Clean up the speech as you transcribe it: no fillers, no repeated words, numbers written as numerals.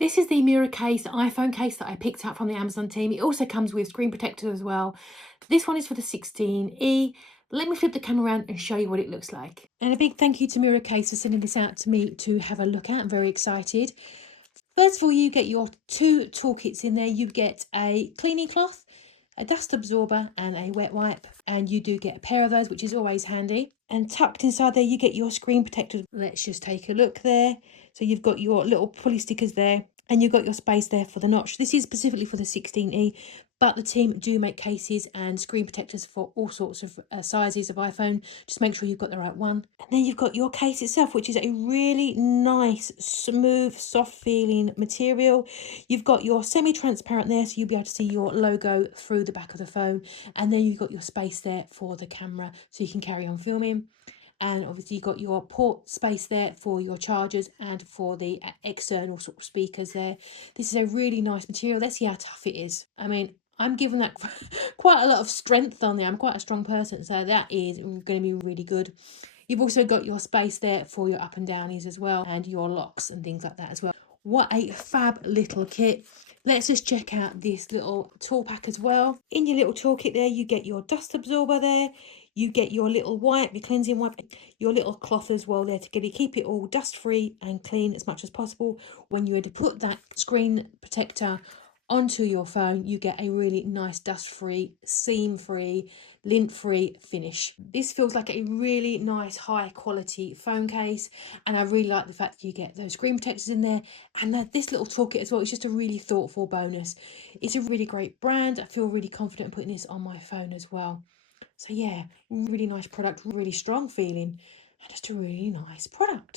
This is the Miracase iPhone case that I picked up from the Amazon team. It also comes with screen protector as well. This one is for the 16E. Let me flip the camera around and show you what it looks like. And a big thank you to Miracase for sending this out to me to have a look at. I'm very excited. First of all, you get your two toolkits in there. You get a cleaning cloth, a dust absorber and a wet wipe, and you do get a pair of those, which is always handy. And tucked inside there you get your screen protector. Let's just take a look there. So you've got your little pulley stickers there, and you've got your space there for the notch. This is specifically for the 16E, but the team do make cases and screen protectors for all sorts of sizes of iPhone. Just make sure you've got the right one. And then you've got your case itself, which is a really nice, smooth, soft feeling material. You've got your semi-transparent there, so you'll be able to see your logo through the back of the phone. And then you've got your space there for the camera, so you can carry on filming. And obviously you've got your port space there for your chargers and for the external sort of speakers there. This is a really nice material. Let's see how tough it is. I mean, I'm giving that quite a lot of strength on there. I'm quite a strong person, so that is going to be really good. You've also got your space there for your up and downies as well, and your locks and things like that as well. What a fab little kit. Let's just check out this little tool pack as well. In your little toolkit there, you get your dust absorber there. You get your little wipe, your cleansing wipe, your little cloth as well there to keep it all dust free and clean as much as possible. When you put that screen protector onto your phone, you get a really nice dust free, seam free, lint free finish. This feels like a really nice high quality phone case, and I really like the fact that you get those screen protectors in there, and this little toolkit as well is just a really thoughtful bonus. It's a really great brand. I feel really confident putting this on my phone as well. So yeah, really nice product, really strong feeling, and just a really nice product.